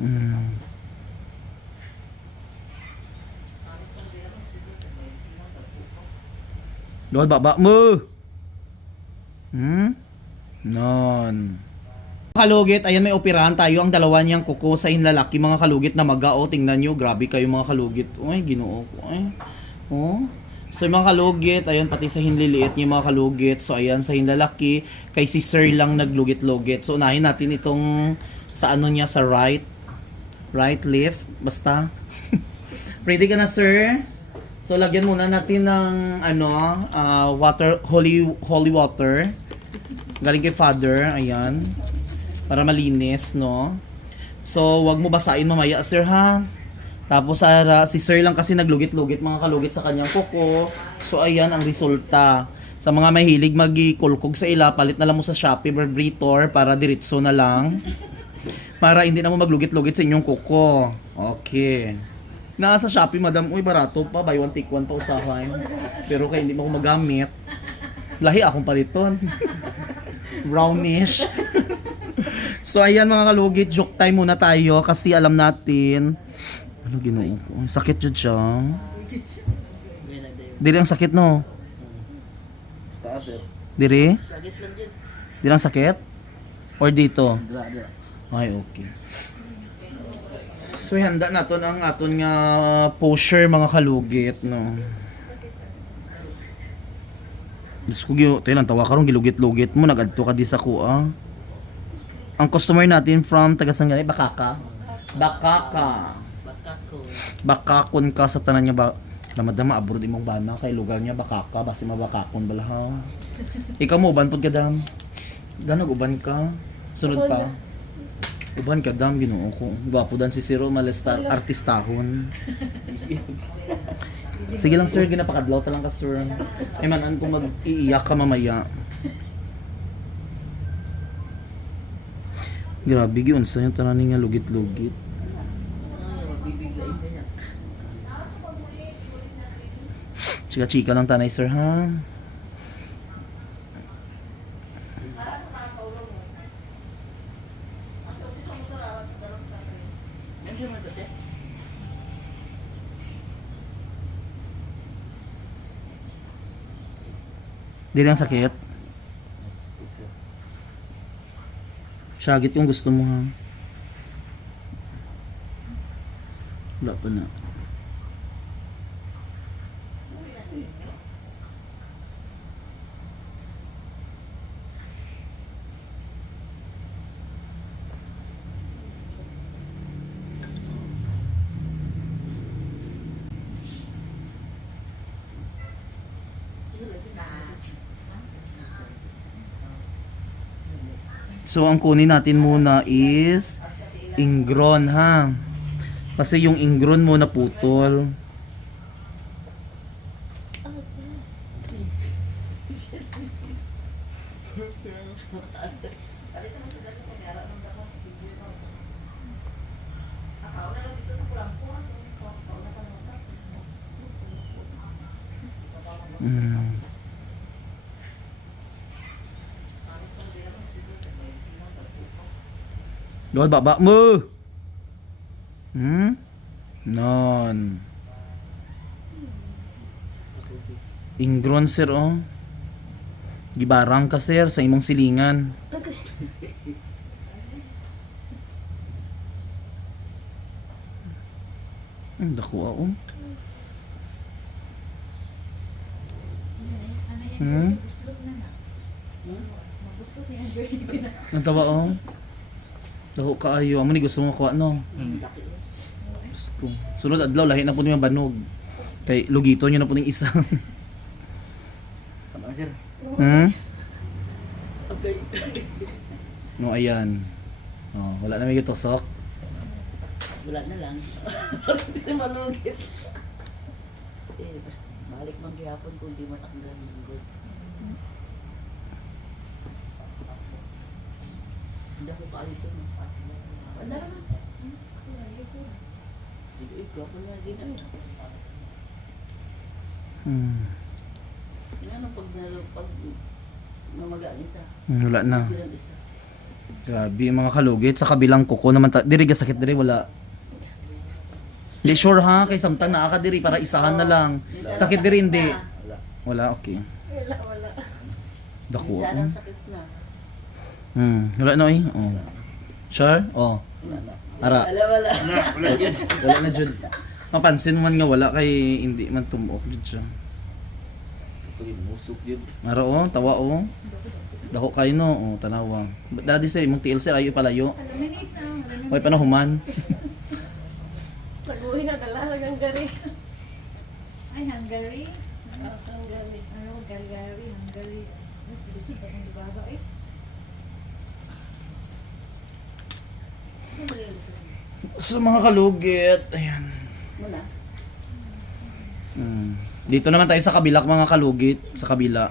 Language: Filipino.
Mm. Doon, baba mo! Hmm? Non. Kalugit, ayan may operahan tayo. Ang dalawa niyang kuko sa inlalaki, mga kalugit na maga. O, tingnan nyo, grabe kayo mga kalugit. Uy, ginoo ko. Ay. Oh. So, mga kalugit, ayun, pati sa hinliliit niya mga kalugit. So, ayan, sa hinlalaki, kay si Sir lang naglugit-lugit. So, unahin natin itong sa ano niya, sa right. Right, left, basta. Ready ka na, sir? So, lagyan muna natin ng, ano, ah, water, holy, holy water. Galing kay Father, ayan. Para malinis, no? So, wag mo basahin mamaya, sir, ha? Tapos, ara, si sir lang kasi naglugit-lugit, mga kalugit sa kanyang kuko. So, ayan ang resulta. Sa mga mahilig magikulkog sa ila, palit na lang mo sa Shopee vibrator para diretso na lang. Para hindi na mo maglugit-lugit sa inyong kuko. Okay. Nasa Shopee, madam, uy, barato pa, buy one, take one pa usahay. Pero kaya hindi mo ko magamit. Lahi akong paliton. Brownish. so ayan mga kalugit, joke time muna tayo kasi alam natin ano ginoo ko. Ang Sakit jud siya. Diri ang sakit no. Diri? Dyan. Diri ang sakit? Or dito? Dra, dra. Ay, okay. So, handa naton ang aton nga pusher mga kalugit, no. Diyos ko, giyo, tayo lang, tawa ka ron, gilugit-lugit mo, nagadto ka di sa kuha. Ang customer natin from Tagasangani, Bakaka. Bakaka. Bakat ko. Bakakon ka sa tanan niya ba Damadama abroad imong bana kay lugar niya Bakaka basi mabakakon balahaw. Ikaw mo uban pud ka dam. Ganog uban ka. Sunod pa. Uban ka dam Ginoo ko. Gwapo dan si Zero Malestar artistahon. Sige lang sir, ginapakadlaw ta lang ka sir. Ay manan kung mag-iiyak ka mamaya. Grabe gyud sa yung tanan nga lugit-lugit. Chika-chika lang tanay, sir, ha? Nandiyan mo kasi? Di lang sakit. Syagit yung gusto mo, ha? Wala pa na. So, ang kunin natin muna is ingron, ha? Kasi yung ingron mo naputol. Mm. Doon, baba mo! Hmm? Non. Ingron, sir, oh. Gibarang ka, sir, sa imong silingan. Hmm, dako, oh. Hmm? Natawa, oh. Dako kaayo. Amo ni gusto mo kuha, no? Ko. Sunod adlaw lahi na po niyo banog. Kay lugito niyo na po ning isa. Tama ka, sir. hmm? Okay. No, ayan. Oh, wala na may gitusok. Wala na lang. Hindi na malugit. Eh, balik man gihapon kung di matanggal ng good. Hindi ako kaayo ito. Wala naman. Hindi ko ikaw na din. Hmm. Ano pag pag namagaan isa. Hmm, Wala na. Grabe, mga kalugit. Sa kabilang kuko naman. Ta- diri, sakit diri, wala. Di sure ha, kay samtang naa ka diri para isahan na lang. Sakit diri hindi. Wala. Wala, okay. Wala, wala. Dako. Isa lang sakit na. Hmm, wala na eh. Oh. Sure? Oh. Wala na. Ara. Wala, wala. Wala, wala na jud. Mapansin man nga wala kay hindi man tumuok jud siya. Musok yun. Ara oh, tawa oh. Dako kayo no, oh, tanawa. Daddy sir, imong tiil sir ayo palayo. May panahuman. Pag-uwi na dala hanggang gari. Ay, Hungary? Gari. Ano, Hungary. Ano, Pilisip, ang lugar eh. So mga kalugit, ayan. Wala. Hmm. Dito naman tayo sa kabilak mga kalugit, sa kabila.